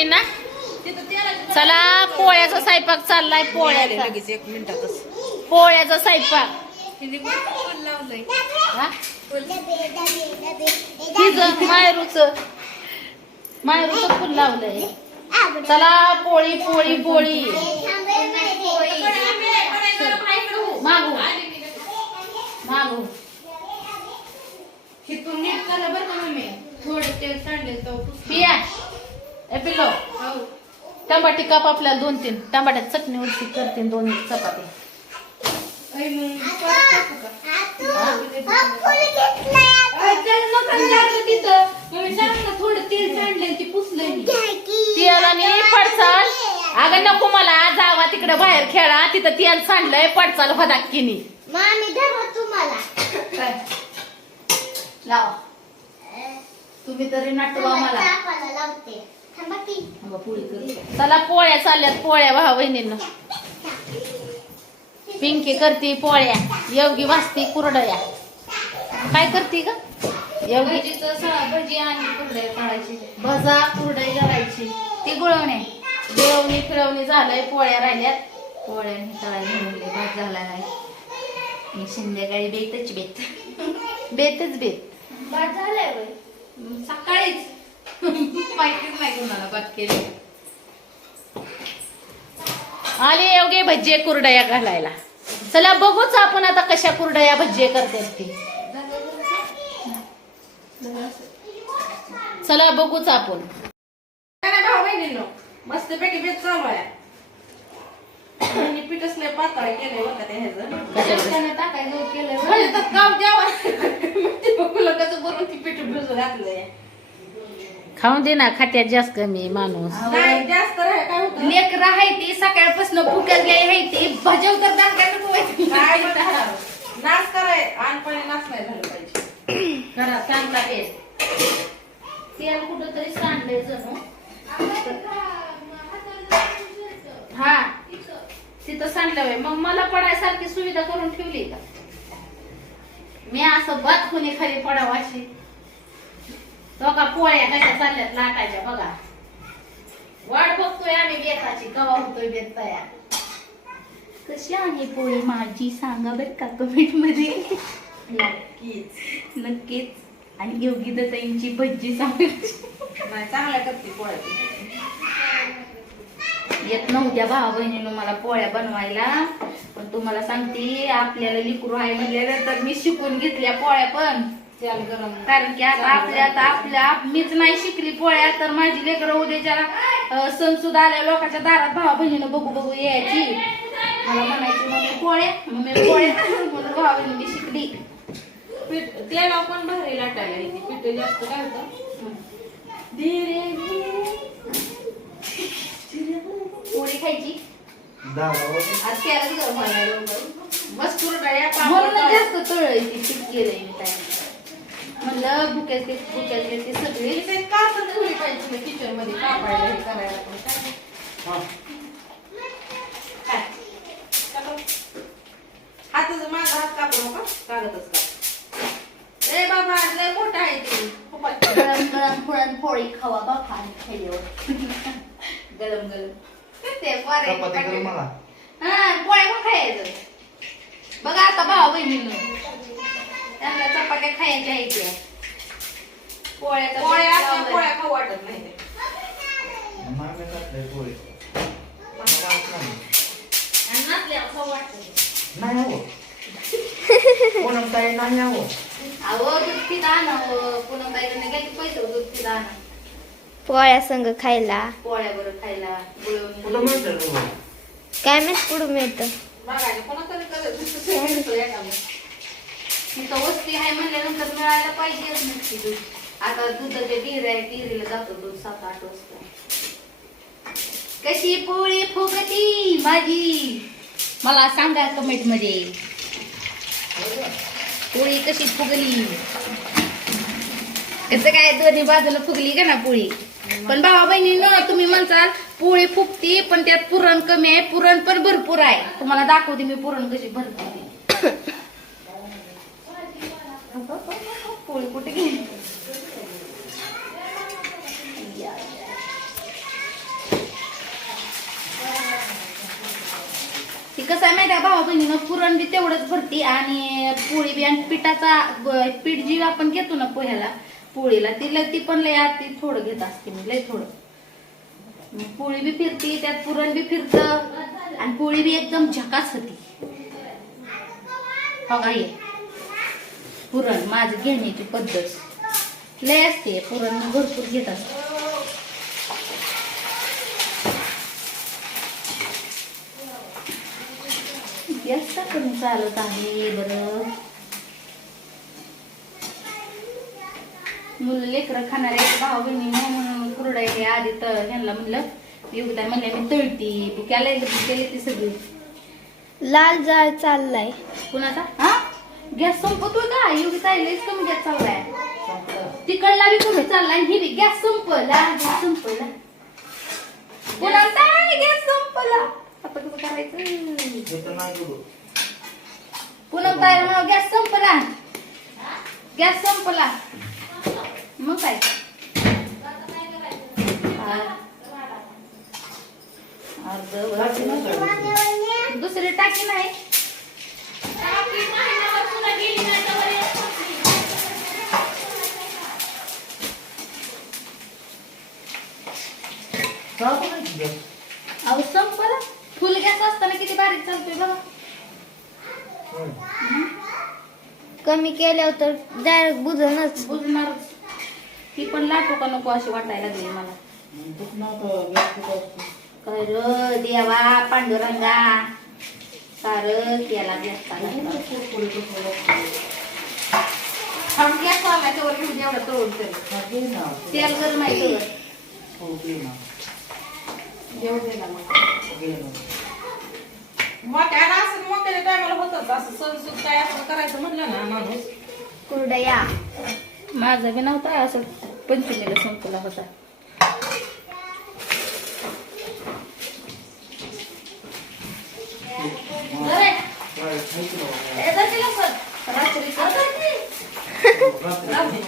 बहिणींना चला पोळ्याचा स्वयंपाक चाललाय पोळ्याचा. लगेच एक मिनिटातच. पोळ्याचा स्वयंपाक. हा? मायरूच मायरूच फुल लावलंय. चला पोळी पोळी पोळी. मागू. मागू. नीट करा बरं का मम्मी. थोडं तेल सांडले तर पिया. ए पिलो टमाटे काप आपल्याला दोन तीन. टमाट्यात चटणी उलटी करते दोन चपाती थोडं तेल सांडलं ती पुसलं तेल आणि पडचाल अगं नको मला जावा तिकडे बाहेर खेळा. तिथं तेल सांडलंय पडचाल होता किनी. तुम्ही तरी नटवा मला. चला पोळ्या चालल्यात पोळ्या भावा बहिणींना. पिंकी करते पोळ्या. योगी वाजते कुरडया. काय करते ग? योगी भजी आणि भजा कुरडई करायची. ती गुळवणे. जेवणी फिरवणी झालंय पोळ्या राहिल्यात. पोळ्याने तळायला म्हणले भात झाला नाही. संध्याकाळी बेतच बेत. बेतच बेत. बाद झालंय. सकाळीच. माहितीच नाही कोणाला भात केले आले योगे भज्जे कुरडया घालायला. चला बघूच आपण आता कशा कुरडया भज्जे करतात ते. चला बघूच आपण. मस्त पैकी बेत चालू आहे आणि पीठच लय पातळ केलंय बघा ते ह्याचं. टाकायचं केलंय म्हणजे तर जेवा ते बघूला कसं बरोबर ती पीठ भिजू घातलंय. खाऊन दे ना खात्यात जास्त कमी माणूस. नाही जास्त राह काय होतं? राहायती सकाळपासून गेली हायती भजव तर दाखवायला व्हायची काय म्हणतात? नाच कराय आणपणे नाच नाही झालं पाहिजे. करा चांगला बेत तेल कुठं तरी सांडलंय जणू. हा तिथं सांडलं मग मला पडायसारखी सुविधा करून ठेवली का? मी असं बात कोणी खाली पडावं अशी. तो का पोळ्या कशा चालल्यात लाटायच्या बघा. वाट बघतोय आम्ही बेताची कवा होतोय बेत तयार कशी आहे पोळी माझी? सांगा बर का कमेंटमध्ये. नक्कीच. नक्कीच. आणि योगी दत्ताईंची भज्जी सांगायची चांगल्या करते पोळ्या. येत नव्हत्या भावा बहिणीनं मला पोळ्या बनवायला. पण तुम्हाला सांगते आपल्याला लिकरू आहे म्हणलेलं तर मी शिकून घेतल्या पोळ्या पण. कारण की आता आपल्या आता आपल्या आप- मीच नाही शिकली पोळ्या तर माझी लेकरं उद्याच्या सण सुद्धा आल्या लोकांच्या दारात भावा बहिणीनं बघू बघू यायची. मला म्हणायची मम्मी पोळ्या? मम्मी पोळ्या. म्हणून भावा बहिणी शिकली. पीठ तेला पण भारी लाटायला येते. पीठ जास्त काय होतं? धीरे धीरे. पोळी खायची. आज त्यालाच गरम व्हायला. मस्त कुरडया म्हणून पापड जास्त तळय ती पीठ केलंय मी काय. भुक्याचे भुक्याचे ते सगळे इथे कापड ठेवली पाहिजे किचनमध्ये कापायला हे करायला पण? काय? काय? कापड. हातच माझा हात कापू नका. कागदच काप. ए बाबा आज लय मोठा आहे ते. गरम गरम खावा बापा आणि खाल्ल्यावर गरम गरम. ते पोरे चपाती करू मला हा पोळ्या पण खायचं. बघा आता भावा बहिणीनं. त्यांना चपात्या खायच्या आहेत त्या. पोळ्या असल्या खाऊ वाटत नाही. नाही. नाही हो. हो. आणा पोळ्या संग खायला. पोळ्या बरं खायला. हो? काय माहीत कुठं मिळतं? कोणाकडे वस्ती आहे म्हणल्यानंतर मिळायला दूध. आता दुधाच्या डिर आहे डिरीला जातो दूध सात आठ वाजता कशी पोळी फुगती माझी? मला सांगा कमेंटमध्ये. पोळी कशी फुगली? कसं काय दोन्ही बाजूला फुगली का ना पोळी? पण भावा बहिणी तुम्ही म्हणसाल पोळी फुगती पण त्यात पुरण कमी आहे पुरण पण भरपूर आहे. तुम्हाला दाखवते मी पुरण कशी भरपूर पोळी कुठे गेली? माहिती आहे भावा बहिणीनं पुरण बी तेवढंच भरती आणि पोळी बी आणि पिठाचा पीठ जी आपण घेतो ना पोह्याला पोळीला ती लय ती पण लय आत ती थोडं घेत असते मी लय थोडं. पोळी बी फिरती त्यात पुरण बी फिरतं आणि पोळी बी एकदम झकास होती. हो का हे पुरण माझं घेण्याची पद्धत. लय असते पुरण भरपूर घेत असते. गॅस टाकून चालत आहे बरं. मुलं लेकरं खाणार भाऊ बहिणी नाही म्हणून कुरडा हे आधी तर ह्यांना म्हणलं योगदान म्हणले मी तळती बुक्याला केली ती सगळी. लाल जाळ चाललाय. कुणाचा? हा? गॅस संपतोय का? योगिता लयच कमी गॅस चाललाय. तिकडला बी कमी चाललाय? ही बी गॅस संपला गॅस संपला. कुणाचा गॅस संपला? आता कसं करायचं हे तर नाही बघू. पूनम ताई म्हणा गॅस संपला गॅस संपला मग काय अर्ध? दुसरी टाकी नाही? अहो संपला फुल गॅस असताना किती बारीक चालतोय बघा. कमी केल्यावर तर डायरेक्ट बुजणच बुजणारच ती पण लाटू का नको अशी वाटायला लागली मला? काय र देवा पांडुरंगा सार त्याला गॅस? थांब गॅस आला तेवढं घेऊन एवढं तळून तरी घे ना. तेल गरम आहे घे ना. दे मग असं मोठ्या टायमाला होतच असं सण काय असं करायचं म्हणलं ना माणूस कुरडया. माझा बी नव्हता असं पंचमीला संपला होता. रात्री.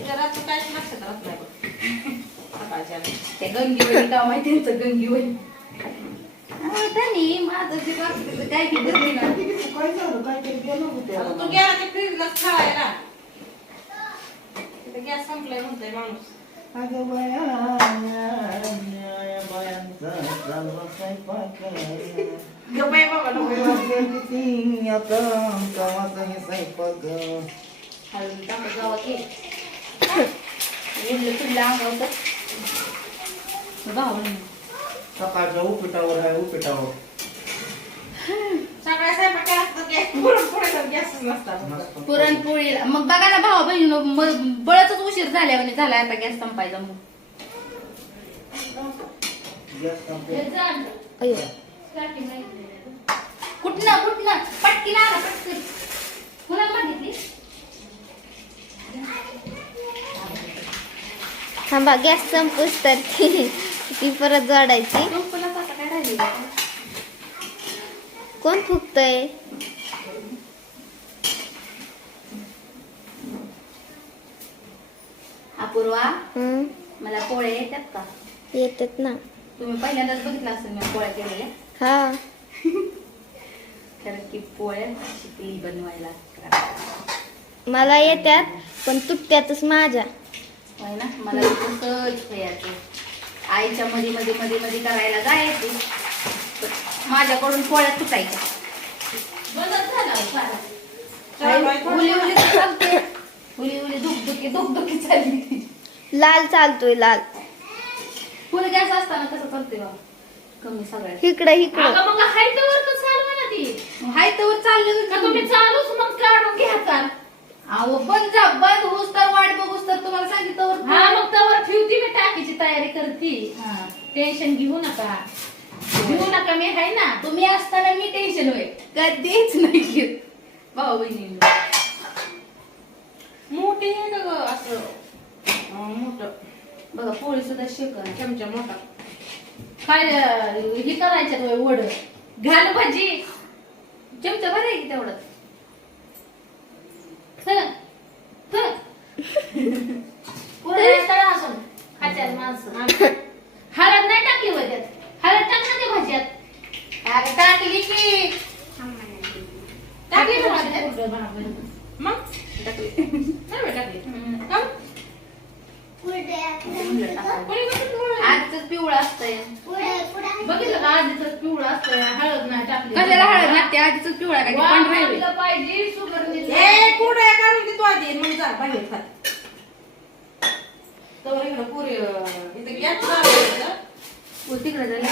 काय लक्षात राहत नाही. सकाळच्या. ते गंगीवली गाव माहिती त्यांचं गंगीवली त्यांनी माझं जे काय की गर्दी ना काय झालं? होतं. तू गेला ते फ्रीजलाच खेळायला तिथे गॅस संपलाय म्हणतोय माणूस अगं बाया, बायांचा चालला स्वयंपाक. गप्पाय बाबा नको आता गावाचा हे स्वयंपाक. हळून टाकत जावा सकाळच्या उपीटावर आहे उपीटावर. गॅसच नसतात. पुरणपोळी. मग बघा ना भाऊ बहिणी बळच उशीर झाल्यावर झाला आता गॅस संपायचा मग गॅस संपला. अयो कुठनं कुठनं? पटकी लागा पटकी. कुणाला मागितली थांबा गॅस संपूस तर ती परत जोडायची. कोण फुकतय? अपूर्वा मला पोळ्या येतात का? येतात ना. तुम्ही पहिल्यांदाच बघितलं असेल मी पोळ्या केलेल्या. हा. कारण की पोळ्या शिकली बनवायला मला येतात पण तुटत्यातच माझ्या. होय ना? मला तसंच यायचं आईच्या मध्ये मध्ये मध्ये मध्ये करायला जायचे. माझ्याकडून पोळ्या तुटायच्या हो सारा. चालू आहे थोडं. उली उली तर चालते. उली उली दुखदुखी दुखदुखी चालली. लाल चालतोय लाल. फुल गॅस असताना कसं चालते बा कमी सगळ्यात. इकडं इकडं. मग ना ती. चालले का तुम्ही चालूच मग काढून घ्या का अहो बंद जा बंद होऊस तर वाट बघूस तर तुम्हाला सांगितलं हा मग तवर ठेवती मी टाकीची तयारी करते. हा. टेन्शन घेऊ नका. घेऊ नका मी आहे ना. तुम्ही असताना मी टेन्शन होईल. कधीच नाही घेत. भाऊ बहिणी मोठी आहे का ग असं. मोठं. बघा पोळी सुद्धा शेकन चमचा मोठा. काय हे करायच्यात वड. घाल भाजी. चमचा बरं आहे की तेवढं. हळद नाही टाकली भाज्यात हळद टाकलं ते भाज्यात. अरे टाकली की. टाकली मग? टाकली. टाकली. आधीच पिवळं असतंय. बघितलं का आधीच पिवळं असतं हळद नाही टाकली. कशाला हळद लागते? आधीच पिवळा काय पाहिजे ए कुरड्या काढून आधी. मग जा बाहेर खात तर इकडं पुरी इथं गॅस लावला तिकडे जायला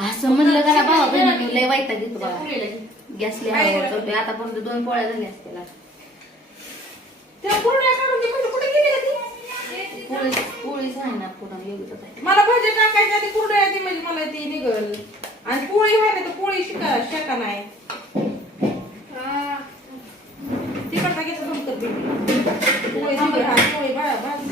असं म्हणलं का भावा बहिणी लय वाईटा घेतो बाबा पुरीला घे. गॅस लय होतो. आतापर्यंत दोन पोळ्या झाल्या असतील त्या कुरड्या काढून दे म्हणजे पोळीच आहे ना आहे मला भाजी टाकायची आधी कुरड्या ती म्हणजे मला ती निघल. आणि पोळी व्हाय ना तर पोळी शिका शेका नाही. तिकडचा पोळी हा पोळी बा भाज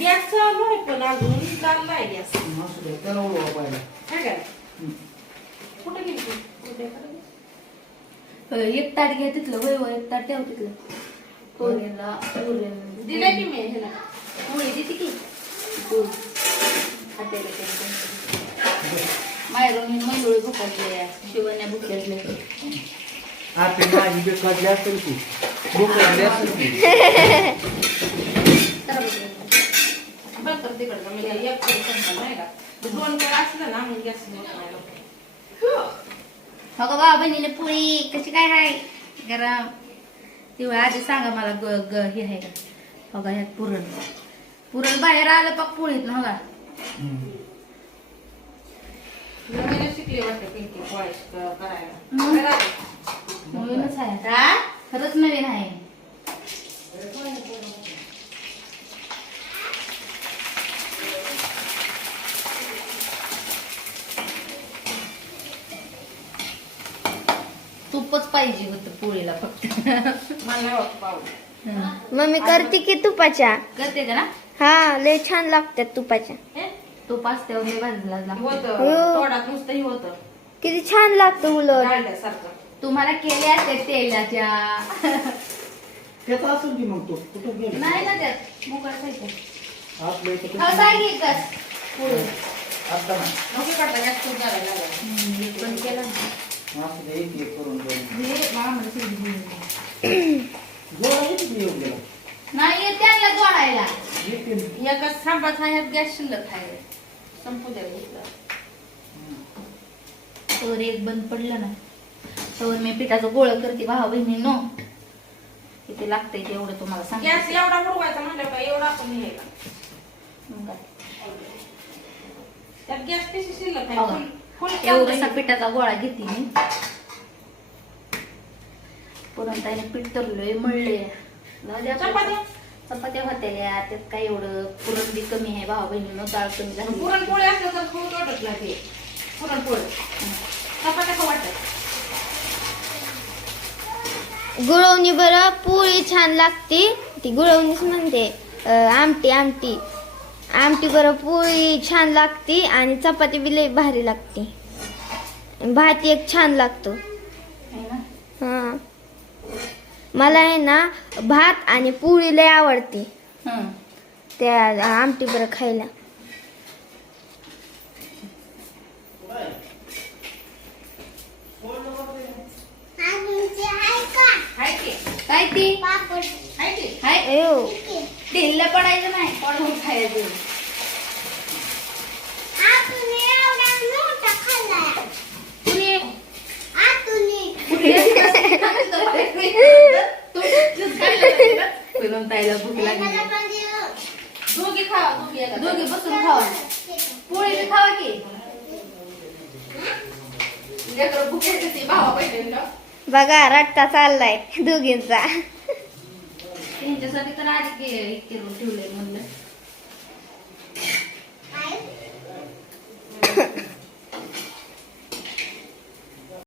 गॅस चालू आहे पण अजून चाललाय गॅस. असू दे, त्याला ओळखा पाहिजे. काय काय कुठे गेली ती? होय, एक ताट घ्या तिथलं वय वय एक ताट ठेव तिथलं. की मी ह्याला? पोळी देते की. मी शिवण्या माझी असेल असेल एक नाही का? दोन कर असलं ना मग गॅस हो का बाबा बहिणीने पोळी कशी काय आहे गरम तेव्हा आधी सांगा मला ग ग हे आहे का हो का ह्यात पुरण पुरण बाहेर आलं पक पोळीत ना हो का. शिकले वाटतं पिंकी? करायला नवीनच आहे हा? खरंच नवीन आहे तूपच पाहिजे होतं पोळीला फक्त. मला. मम्मी करते की तुपाच्या. करते का ना? हा लय छान लागतात तुपाच्या. हे? तूप असते वगैरे भाजला लागतो. होतं. हो. तोडात नुसतं हे होतं. किती छान लागतं उलट. डाळल्यासारखं तुम्हाला केले असते तेलाच्या. त्यात असेल की मग तो? कुठं गेला? नाही ना त्यात. मोकळं खायचं आपल्या इथं हो, आता नाही. लागला. हं, पण केलं असू एक करून हे येऊन गेला नाही येत त्यांना जोडायला. येते ना. एकच थांबाचा ह्यात गॅस शिल्लक आहे. संपू द्या घेतलं तर एक बंद पडलं ना. तर मी पिठाचं गोळ करते भावा बहिणीनो. किती लागतंय तेवढं तुम्हाला गॅस सांगते एवढा बुडवायचा म्हणलं का एवढा आपण हे का. त्यात गॅस कशी शिल्लक आहे? हो. एवढसा. पिठाचा गोळा घेते मी. पुरण त्याने पीठ तरलोय मळले. चपात्या? होत्या त्यात काय एवढं पुरण बी कमी आहे. भावा बहिणीनं डाळ कमी झाली. पुरणपोळी असलं तर खूप वाटत नाही ते. पुरणपोळी चपात्या का वाटत. गुळवणी बरं पोळी छान लागते. ती गुळवणीच म्हणते आमटी आमटी. आमटी बरं पोळी छान लागते आणि चपाती बी लई भारी लागते. भात एक छान लागतो. हा मला आहे ना भात आणि पोळी लय आवडते. हं. त्या आमटी बरं खायला. हाय की. काय ती ढिल्ल पडायचं नाही पडून खायचं. कुणी? फिरून ताईला भूक लागली दोघी खावा दोघी एका दोघी बसून खावा. पोळी बी खावा की? लेकरं भुके ती भावा बहिणींना. बघा रट्टा चाललाय दोघींचा. त्यांच्यासाठी तर आज के- ठेवलंय म्हणलं.